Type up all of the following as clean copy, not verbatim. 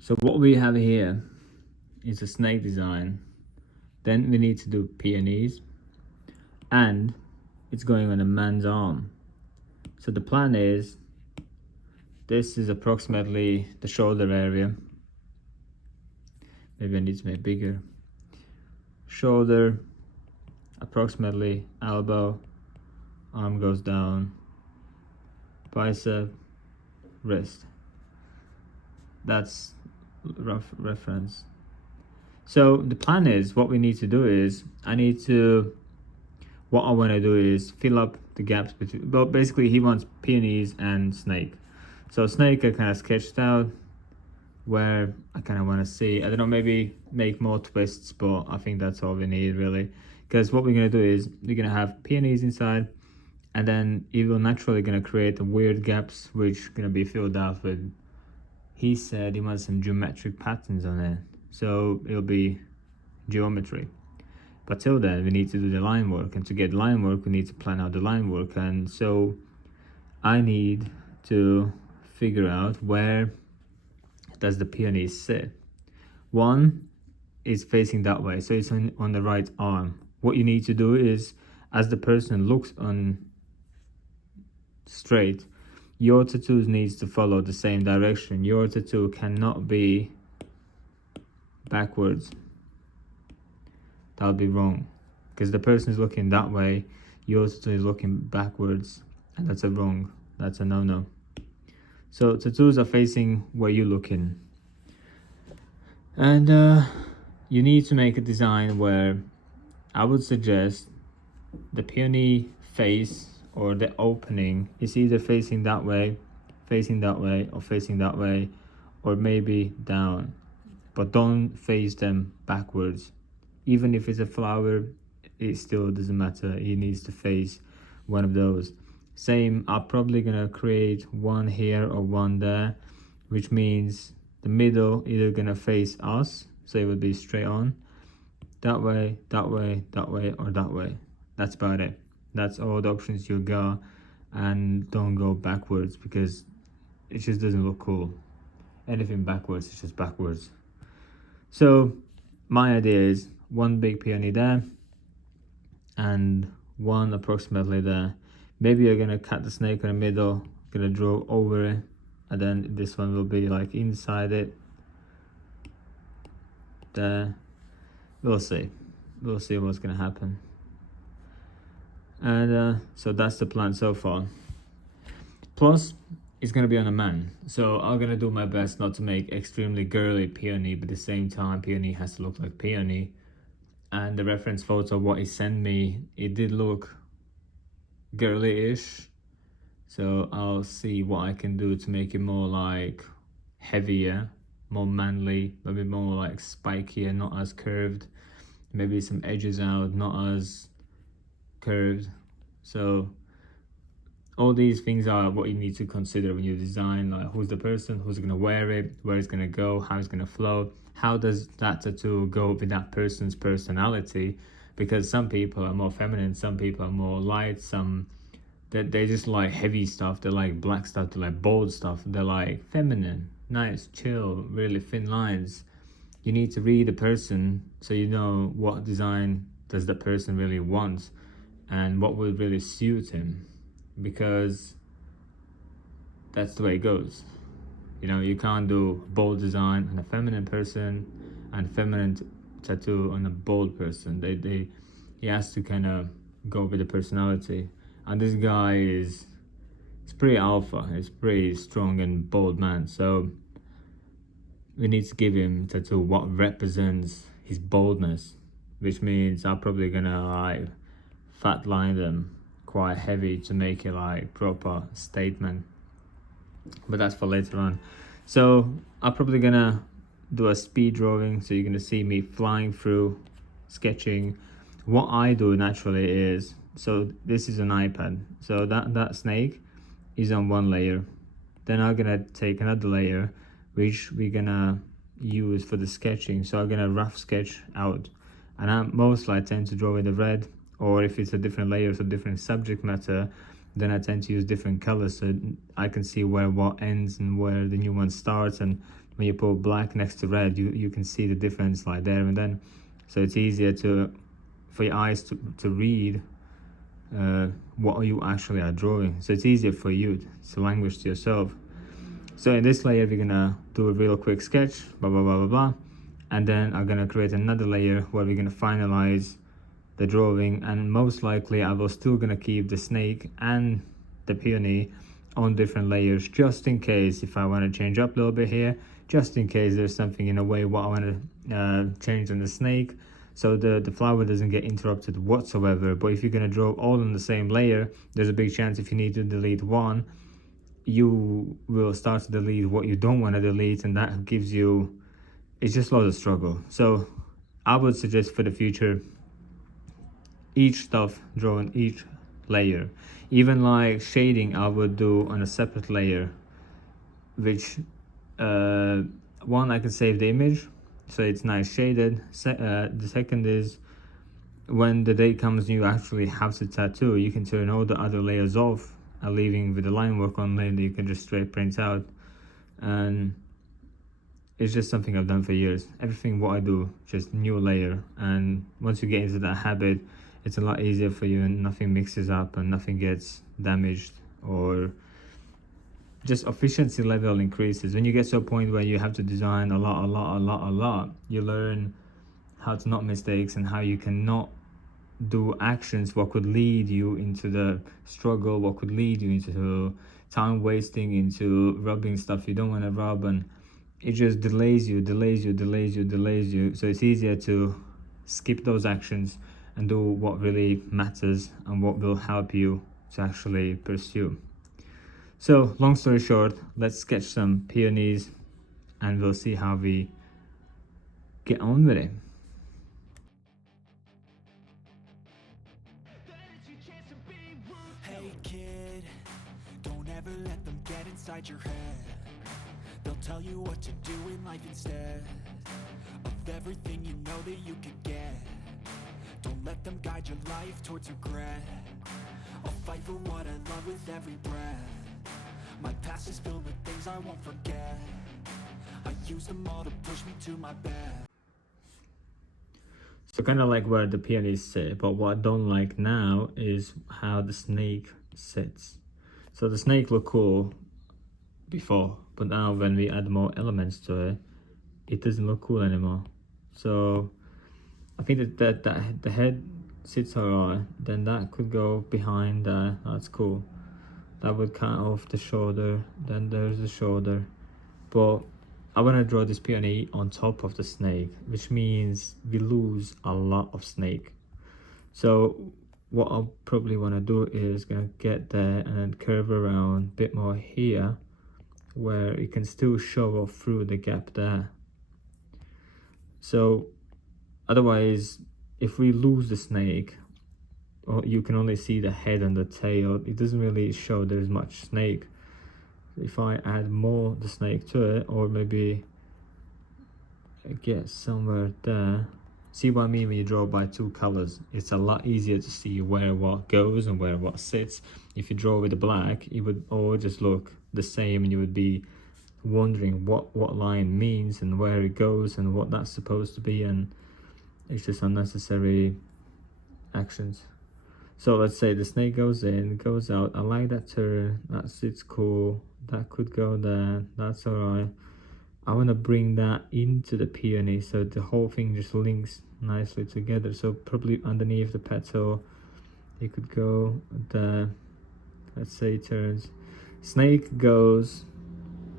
So what we have here is a snake design. Then we need to do peonies, and it's going on a man's arm. So the plan is, this is approximately the shoulder area. Maybe I need to make bigger. Shoulder, approximately elbow, arm goes down, bicep, wrist. That's rough reference. So the plan is, what we need to do is, what I want to do is fill up the gaps between, well, basically he wants peonies and snake. So snake I kind of sketched out where I kind of want to see, I don't know, maybe make more twists, but I think that's all we need really. Because what we're going to do is, we're going to have peonies inside, and then it will naturally going to create weird gaps which going to be filled out with, he said he wants some geometric patterns on it, so it'll be geometry. But till then we need to do the line work, and to get line work we need to plan out the line work. And so I need to figure out where does the peony sit. One is facing that way, so it's on the right arm. What you need to do is, as the person looks on straight, your tattoo needs to follow the same direction. Your tattoo cannot be backwards. That would be wrong, because the person is looking that way, your tattoo is looking backwards, and that's a wrong. That's a no-no. So tattoos are facing where you're looking, and you need to make a design where I would suggest the peony face, or the opening, is either facing that way, or facing that way, or maybe down. But don't face them backwards. Even if it's a flower, it still doesn't matter. It needs to face one of those. Same, I'm probably gonna create one here or one there, which means the middle either gonna face us, so it would be straight on, that way, that way, that way, or that way. That's about it. That's all the options you got, and don't go backwards because it just doesn't look cool. Anything backwards is just backwards. So my idea is one big peony there and one approximately there. Maybe you're gonna cut the snake in the middle, gonna draw over it, and then this one will be like inside it there. We'll see what's gonna happen. And so that's the plan so far. Plus it's gonna be on a man, so I'm gonna do my best not to make extremely girly peony, but at the same time peony has to look like peony. And the reference photo what he sent me, it did look girly-ish, so I'll see what I can do to make it more like heavier, more manly, maybe more like spikier, not as curved, maybe some edges out, not as curved. So all these things are what you need to consider when you design, like who's the person, who's gonna wear it, where it's gonna go, how it's gonna flow, how does that tattoo go with that person's personality. Because some people are more feminine, some people are more light, some they just like heavy stuff, they like black stuff, they like bold stuff, they're like feminine, nice, chill, really thin lines. You need to read the person so you know what design does the person really want and what will really suit him, because that's the way it goes. You know, you can't do bold design on a feminine person and feminine tattoo on a bold person. He has to kind of go with the personality. And this guy is pretty alpha. He's pretty strong and bold man. So we need to give him tattoo what represents his boldness, which means I'm probably gonna like fat line them quite heavy to make it like proper statement, but that's for later on. So I'm probably gonna do a speed drawing, so you're gonna see me flying through sketching. What I do naturally is, so this is an iPad, so that snake is on one layer, then I'm gonna take another layer which we're gonna use for the sketching. So I'm gonna rough sketch out, and I tend to draw in the red, or if it's a different layer, so different subject matter, then I tend to use different colors so I can see where what ends and where the new one starts. And when you put black next to red, you can see the difference like there and then. So it's easier for your eyes to read what you actually are drawing. So it's easier for you to language to yourself. So in this layer, we're gonna do a real quick sketch, blah, blah, blah, blah, blah. And then I'm gonna create another layer where we're gonna finalize the drawing, and most likely I will still gonna keep the snake and the peony on different layers, just in case if I want to change up a little bit here, just in case there's something in a way what I want to change on the snake, so the flower doesn't get interrupted whatsoever. But if you're gonna draw all on the same layer, there's a big chance if you need to delete one, you will start to delete what you don't want to delete, and that gives you, it's just lots of struggle. So I would suggest for the future, each stuff draw on each layer. Even like shading, I would do on a separate layer, which one, I can save the image so it's nice shaded. The second is, when the day comes you actually have to tattoo, you can turn all the other layers off and leaving with the line work on layer that you can just straight print out. And it's just something I've done for years. Everything what I do, just new layer, and once you get into that habit, it's a lot easier for you, and nothing mixes up and nothing gets damaged, or just efficiency level increases. When you get to a point where you have to design a lot, you learn how to not mistakes and how you cannot do actions what could lead you into the struggle, what could lead you into time wasting, into rubbing stuff you don't want to rub, and it just delays you. So it's easier to skip those actions and do what really matters and what will help you to actually pursue. So long story short, let's sketch some peonies and we'll see how we get on with it. Hey kid, don't ever let them get inside your head. They'll tell you what to do in life instead of everything you know that you could get. Don't let them guide your life towards regret. I'll fight for what I love with every breath. My past is filled with things I won't forget. I use them all to push me to my best. So kind of like where the peonies sit, but what I don't like now is how the snake sits. So the snake looked cool before, but now when we add more elements to it, it doesn't look cool anymore. So I think that the head sits alright, then that could go behind there, that's cool. That would cut off the shoulder, then there's the shoulder. But I want to draw this peony on top of the snake, which means we lose a lot of snake. So what I'll probably want to do is gonna get there and then curve around a bit more here, where it can still show off through the gap there. So otherwise, if we lose the snake, or you can only see the head and the tail, it doesn't really show there's much snake. If I add more the snake to it, or maybe get somewhere there, see what I mean when you draw by two colors, it's a lot easier to see where what goes and where what sits. If you draw with the black, it would all just look the same, and you would be wondering what line means and where it goes and what that's supposed to be, and it's just unnecessary actions. So let's say the snake goes in, goes out. I like that turn, that sits cool, that could go there, that's alright. I want to bring that into the peony so the whole thing just links nicely together. So probably underneath the petal, it could go there. Let's say it turns. Snake goes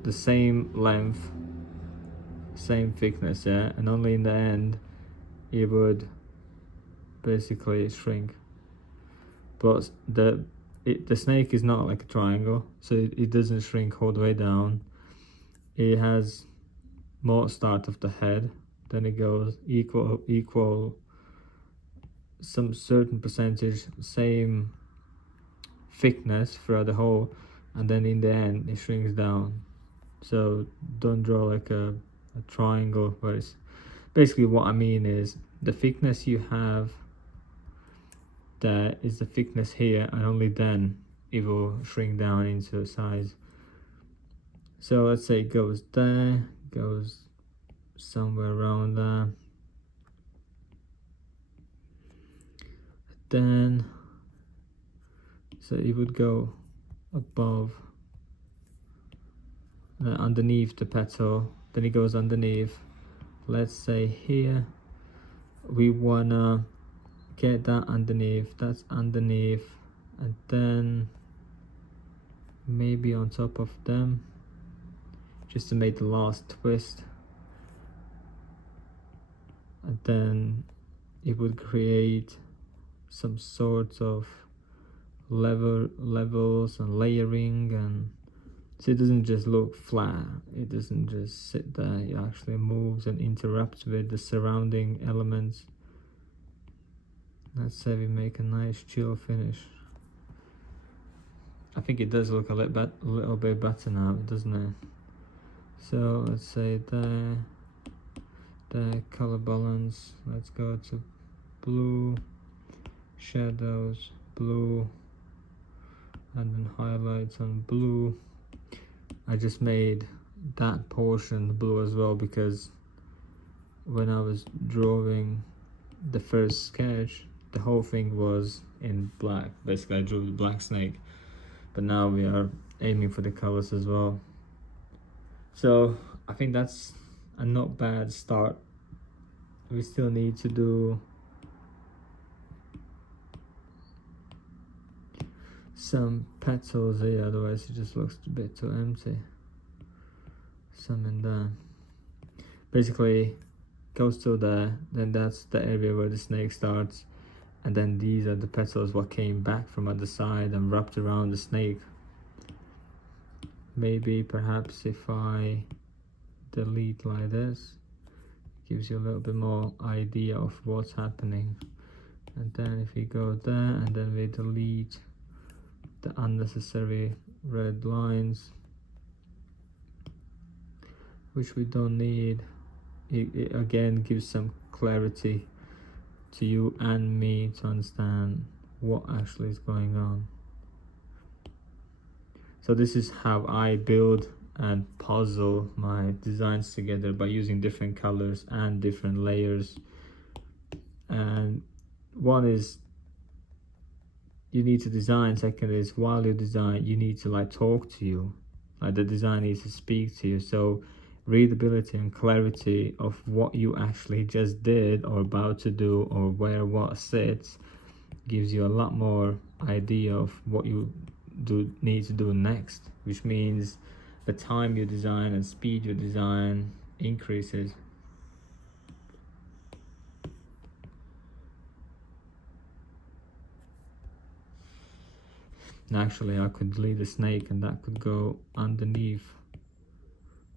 the same length, same thickness, yeah, and only in the end it would basically shrink. But the snake is not like a triangle, so it doesn't shrink all the way down. It has more start of the head, then it goes equal some certain percentage, same thickness throughout the whole, and then in the end it shrinks down. So don't draw like a triangle where it's basically, what I mean is the thickness you have there is the thickness here, and only then it will shrink down into size. So let's say it goes there, goes somewhere around there. Then, so it would go above, underneath the petal, then it goes underneath. Let's say here, we wanna get that underneath, that's underneath, and then maybe on top of them, just to make the last twist. And then it would create some sort of levels and layering, and so it doesn't just look flat, it doesn't just sit there, it actually moves and interacts with the surrounding elements. Let's say we make a nice chill finish. I think it does look a little bit better now, doesn't it? So let's say the color balance, let's go to blue, shadows, blue, and then highlights on blue. I just made that portion blue as well because when I was drawing the first sketch, the whole thing was in black. Basically, I drew the black snake, but now we are aiming for the colors as well. So I think that's a not bad start. We still need to do some petals here, otherwise it just looks a bit too empty. Some in there. Basically goes to there, then that's the area where the snake starts, and then these are the petals what came back from other side and wrapped around the snake. Maybe perhaps if I delete like this, it gives you a little bit more idea of what's happening. And then if we go there and then we delete the unnecessary red lines, which we don't need, it again gives some clarity to you and me to understand what actually is going on. So this is how I build and puzzle my designs together, by using different colors and different layers. And one is you need to design, second is while you design you need to like talk to you, like the design needs to speak to you. So readability and clarity of what you actually just did or about to do, or where what sits, gives you a lot more idea of what you need to do next, which means the time you design and speed you design increases. And actually I could delete the snake and that could go underneath.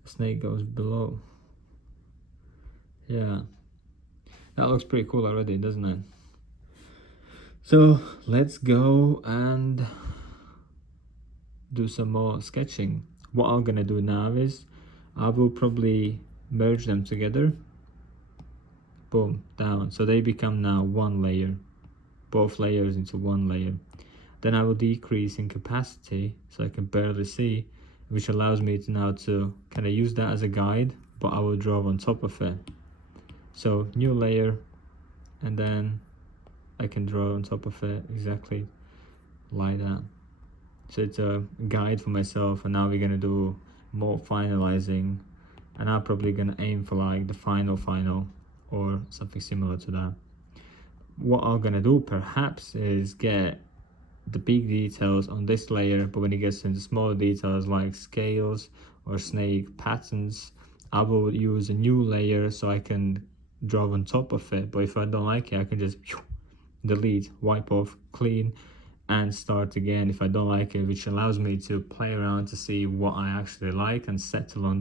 The snake goes below. Yeah, that looks pretty cool already, doesn't it? So let's go and do some more sketching. What I'm gonna do now is I will probably merge them together. Boom, down, so they become now one layer, both layers into one layer. Then I will decrease in capacity so I can barely see, which allows me to now to kind of use that as a guide, but I will draw on top of it. So new layer, and then I can draw on top of it exactly like that. So it's a guide for myself, and now we're gonna do more finalizing, and I'm probably gonna aim for like the final or something similar to that. What I'm gonna do perhaps is get the big details on this layer, but when it gets into smaller details like scales or snake patterns, I will use a new layer so I can draw on top of it. But if I don't like it, I can just delete, wipe off, clean, and start again if I don't like it, which allows me to play around to see what I actually like and settle on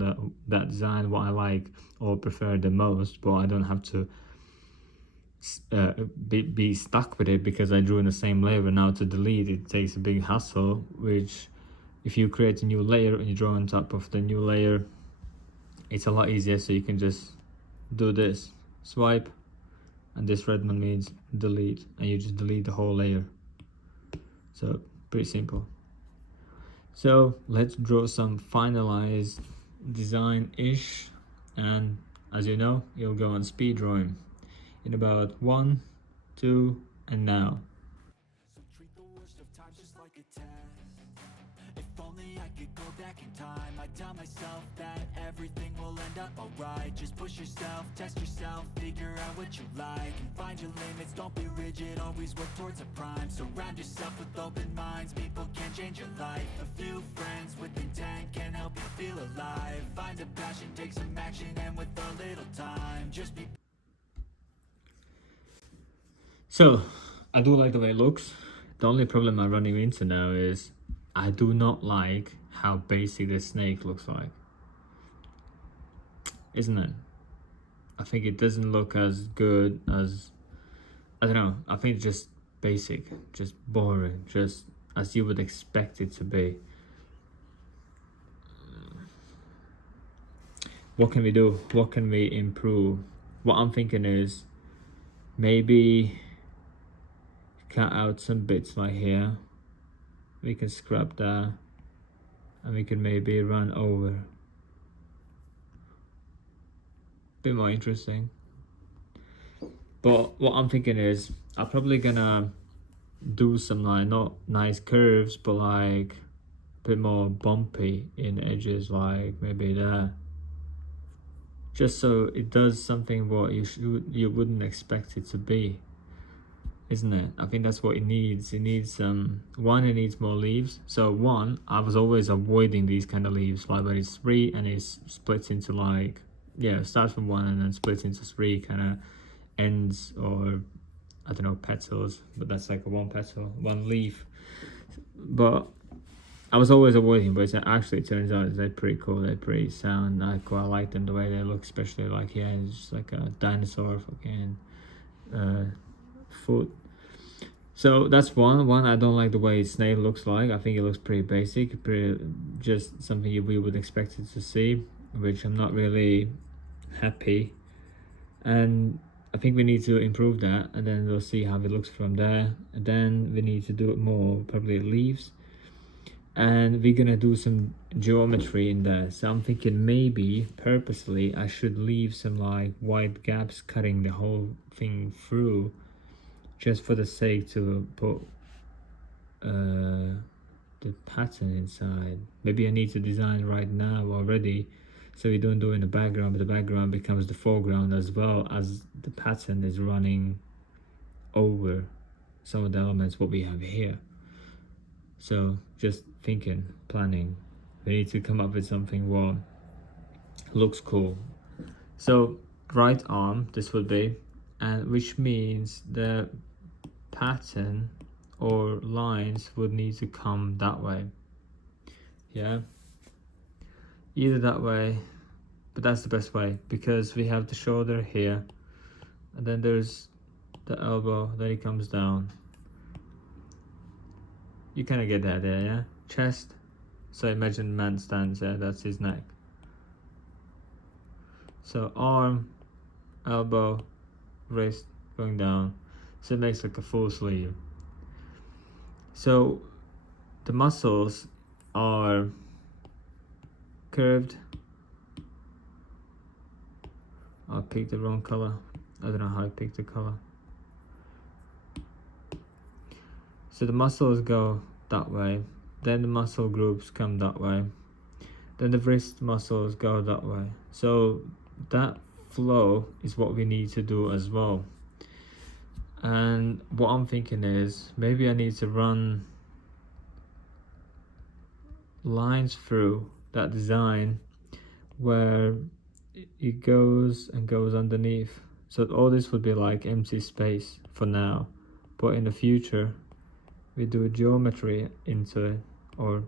that design, what I like or prefer the most. But I don't have to be stuck with it because I drew in the same layer. Now to delete it takes a big hassle, which if you create a new layer and you draw on top of the new layer, it's a lot easier. So you can just do this, swipe, and this red one means delete, and you just delete the whole layer. So pretty simple. So let's draw some finalized design-ish, and as you know, you'll go on speed drawing in about 1, 2, and now. So treat the worst of times just like a test. If only I could go back in time, I'd tell myself that everything will end up alright. Just push yourself, test yourself, figure out what you like, and find your limits, don't be rigid, always work towards a prime. Surround yourself with open minds, people can change your life. A few friends with intent can help you feel alive. Find a passion, take some action, and with a little time, just be. So I do like the way it looks. The only problem I'm running into now is I do not like how basic the snake looks like, isn't it? I think it doesn't look as good as, I don't know, I think it's just basic, just boring, just as you would expect it to be. What can we do? What can we improve? What I'm thinking is maybe cut out some bits like here. We can scrap that, and we can maybe run over. Bit more interesting. But what I'm thinking is I'm probably gonna do some like not nice curves, but like a bit more bumpy in edges, like maybe that, just so it does something what you wouldn't expect it to be, isn't it? I think that's what it needs. It needs one, it needs more leaves. So one, I was always avoiding these kind of leaves, like when it's 3 and it splits into like, yeah, it starts from 1 and then splits into 3 kind of ends, or I don't know, petals, but that's like a one petal, one leaf. But I was always avoiding, but actually it turns out they're pretty cool, they're pretty sound. I quite like them the way they look, especially like, yeah, it's just like a dinosaur fucking foot. So that's one. I don't like the way snail looks like. I think it looks pretty basic, pretty just something we would expect it to see, which I'm not really happy. And I think we need to improve that, and then we'll see how it looks from there. And then we need to do it more, probably leaves, and we're gonna do some geometry in there. So I'm thinking maybe purposely I should leave some like white gaps cutting the whole thing through, just for the sake to put the pattern inside. Maybe I need to design right now already, so we don't do it in the background, but the background becomes the foreground as well as the pattern is running over some of the elements what we have here. So just thinking, planning, we need to come up with something what looks cool. So right arm, this would be, and which means the pattern or lines would need to come that way. Yeah, either that way, but that's the best way, because we have the shoulder here, and then there's the elbow, then it comes down. You kind of get that there, yeah? Chest, so imagine man stands there, that's his neck. So arm, elbow, wrist going down, so it makes like a full sleeve. So the muscles are curved. I picked the wrong color. I don't know how I picked the color. So the muscles go that way, then the muscle groups come that way, then the wrist muscles go that way. So that flow is what we need to do as well. And what I'm thinking is maybe I need to run lines through that design where it goes and goes underneath. So all this would be like empty space for now, but in the future we do geometry into it, or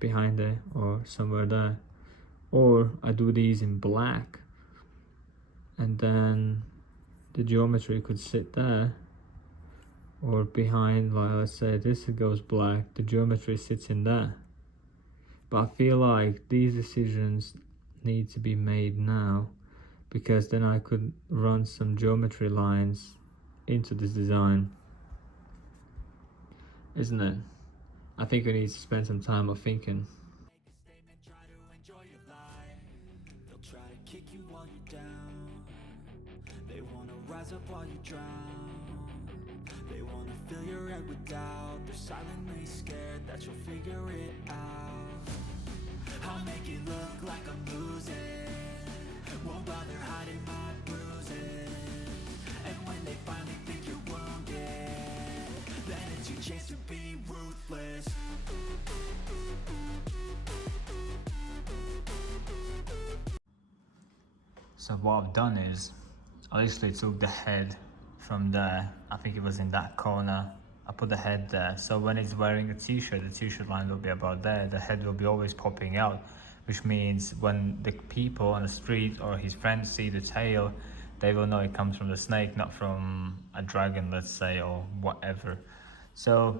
behind it, or somewhere there. Or I do these in black, and then the geometry could sit there, or behind, like let's say this goes black, the geometry sits in there. But I feel like these decisions need to be made now, because then I could run some geometry lines into this design, isn't it? I think we need to spend some time of thinking. Try to enjoy your life. They'll try to kick you while you're down. They wanna rise up while you drown. They wanna fill your head with doubt. They're silently scared that you'll figure it out. I'll make it look like I'm losing. Won't bother hiding my bruises. And when they finally think you're wounded, then it's your chance to be ruthless. So what I've done is I literally took the head from there. I think it was in that corner. I put the head there. So when it's wearing a t-shirt, the t-shirt line will be about there. The head will be always popping out, which means when the people on the street or his friends see the tail, they will know it comes from the snake, not from a dragon, let's say, or whatever. So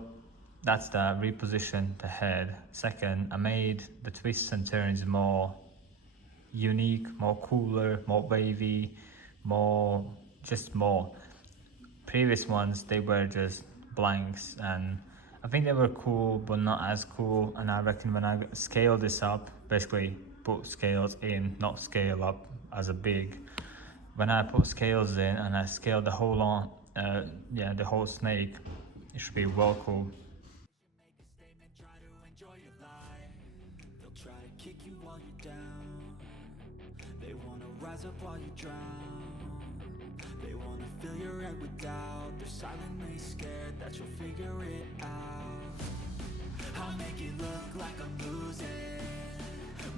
that's that. Reposition the head. Second, I made the twists and turns more unique, more cooler, more wavy, more just more. Previous ones, they were just blanks, and I think they were cool but not as cool. And I reckon when I scale this up, basically put scales in, not scale up as a big, when I put scales in and I scale the whole on the whole snake, it should be well cool. Make a statement, try to enjoy your life. They'll try to kick you while you're down. They wanna rise up while you drown. They wanna fill your head with doubt. They're silently scared that you'll figure it out. I'll make it look like I'm losing.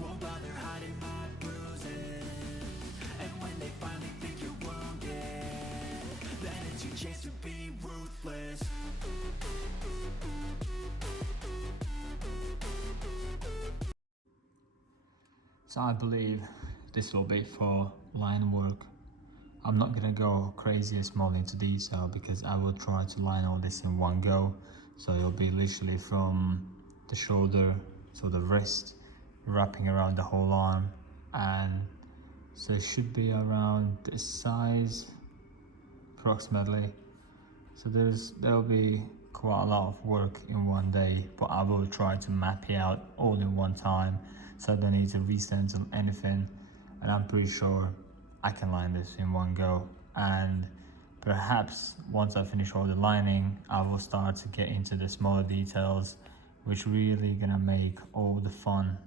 Won't bother hiding my bruises. And when they finally think you're wounded, then it's your chance to be ruthless. So I believe this will be for line work. I'm not gonna go crazy and small into detail because I will try to line all this in one go. So it'll be literally from the shoulder to the wrist, wrapping around the whole arm, and so it should be around this size approximately. So there'll be quite a lot of work in one day, but I will try to map it out all in one time, so I don't need to resend anything. And I'm pretty sure I can line this in one go. And perhaps once I finish all the lining, I will start to get into the smaller details, which really gonna make all the fun.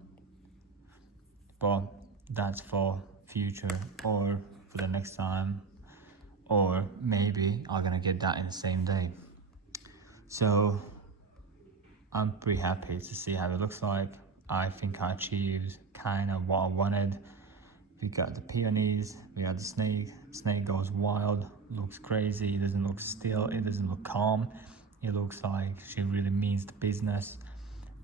But that's for future or for the next time, or maybe I'm gonna get that in the same day. So I'm pretty happy to see how it looks like. I think I achieved kind of what I wanted. We got the peonies, we got the snake. Snake goes wild, looks crazy, it doesn't look still, it doesn't look calm. It looks like she really means the business.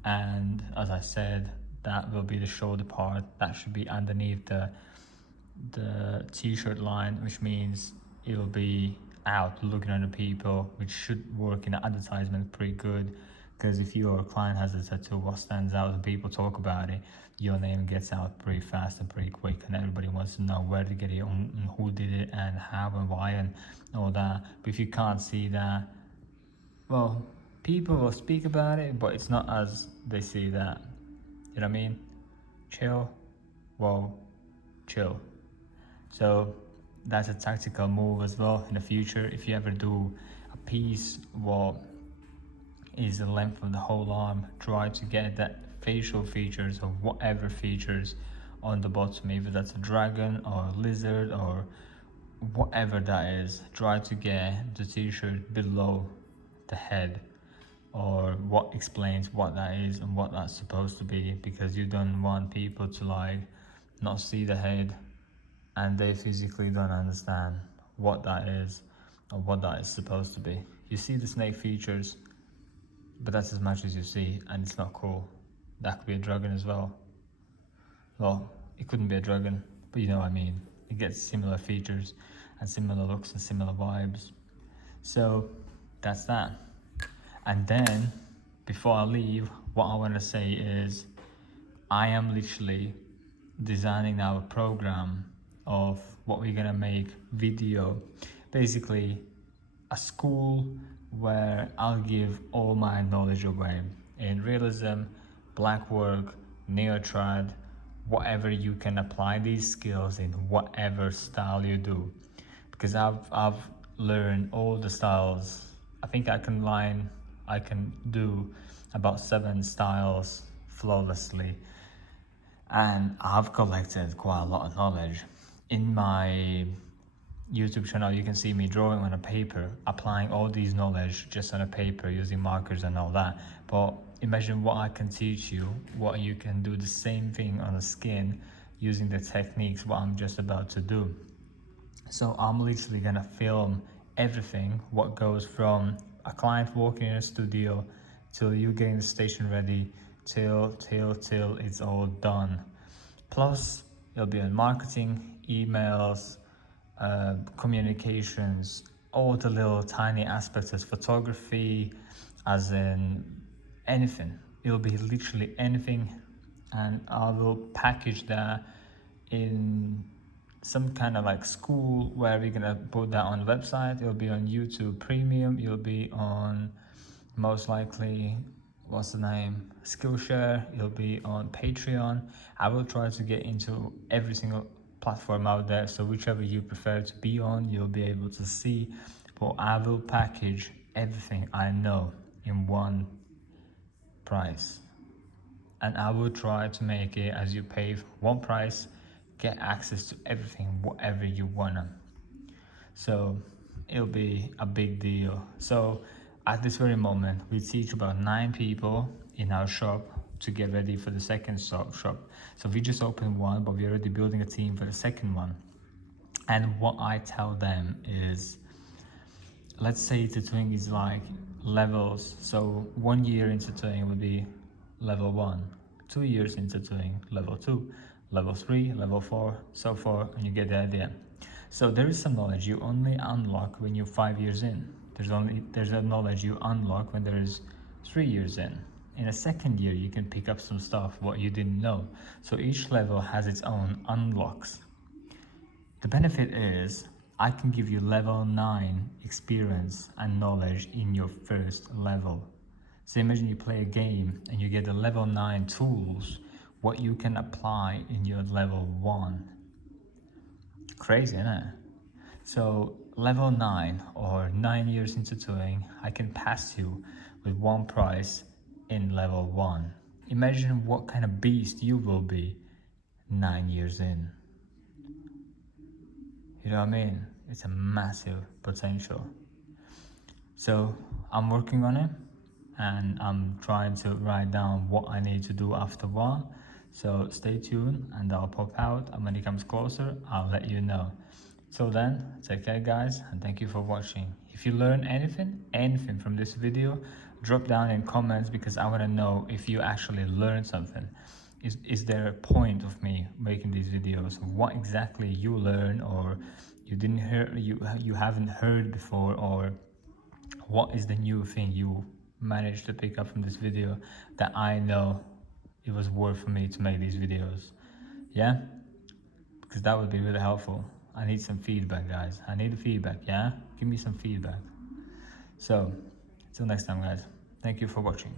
And as I said, that will be the shoulder part. That should be underneath the t-shirt line, which means it'll be out looking at the people, which should work in the advertisement pretty good. Because if your client has a tattoo, what stands out and people talk about it, your name gets out pretty fast and pretty quick, and everybody wants to know where to get it and who did it and how and why and all that. But if you can't see that, well, people will speak about it, but it's not as they see that. You know what I mean? Chill, well, chill. So that's a tactical move as well in the future. If you ever do a piece what is the length of the whole arm, try to get that facial features or whatever features on the bottom, either that's a dragon or a lizard or whatever that is. Try to get the t-shirt below the head, or what explains what that is and what that's supposed to be, because you don't want people to like not see the head and they physically don't understand what that is or what that is supposed to be. You see the snake features, but that's as much as you see, and it's not cool. That could be a dragon as well. Well, it couldn't be a dragon, but you know what I mean. It gets similar features and similar looks and similar vibes. So that's that. And then before I leave, what I want to say is I am literally designing now a program of what we're gonna make video, basically a school where I'll give all my knowledge away. in realism, black work, neo-trad, whatever. You can apply these skills in whatever style you do, because I've learned all the styles. I think I can do about 7 styles flawlessly, and I've collected quite a lot of knowledge. In my YouTube channel, you can see me drawing on a paper, applying all these knowledge just on a paper using markers and all that. But imagine what I can teach you, what you can do the same thing on the skin using the techniques what I'm just about to do. So I'm literally gonna film everything, what goes from a client walking in a studio till you getting the station ready, till it's all done. Plus, it'll be on marketing, emails, communications, all the little tiny aspects as photography, as in anything. It'll be literally anything, and I will package that in some kind of like school where we're gonna put that on the website. It'll be on YouTube Premium. It'll be on, most likely, what's the name, Skillshare. It'll be on Patreon. I will try to get into every single platform out there, so whichever you prefer to be on, you'll be able to see. But I will package everything I know in one price, and I will try to make it as you pay one price, get access to everything, whatever you wanna. So it'll be a big deal. So at this very moment, we teach about 9 people in our shop to get ready for the second shop. So we just opened one, but we're already building a team for the second one. And what I tell them is, let's say tattooing is like levels. So 1 year in tattooing would be level 1, 2 years in tattooing, level 2, level 3, level 4, so forth, and you get the idea. So there is some knowledge you only unlock when you're 5 years in. There's a knowledge you unlock when there is 3 years in. In a second year, you can pick up some stuff what you didn't know. So each level has its own unlocks. The benefit is I can give you level 9 experience and knowledge in your first level. So imagine you play a game and you get the level 9 tools, what you can apply in your level 1. Crazy, isn't it? So level 9 or 9 years into tattooing, I can pass you with one price in level 1. Imagine what kind of beast you will be 9 years in. You know what I mean? It's a massive potential. So I'm working on it, and I'm trying to write down what I need to do after a while. So stay tuned, and I'll pop out, and when it comes closer, I'll let you know. Till then, take care guys, and thank you for watching. If you learn anything from this video, drop down in comments, because I want to know if you actually learned something. Is there a point of me making these videos? What exactly you learn, or you didn't hear, you haven't heard before, or what is the new thing you managed to pick up from this video that I know it was worth for me to make these videos? Yeah, because that would be really helpful. I need some feedback, guys. I need the feedback. Yeah, give me some feedback. So till next time guys, thank you for watching.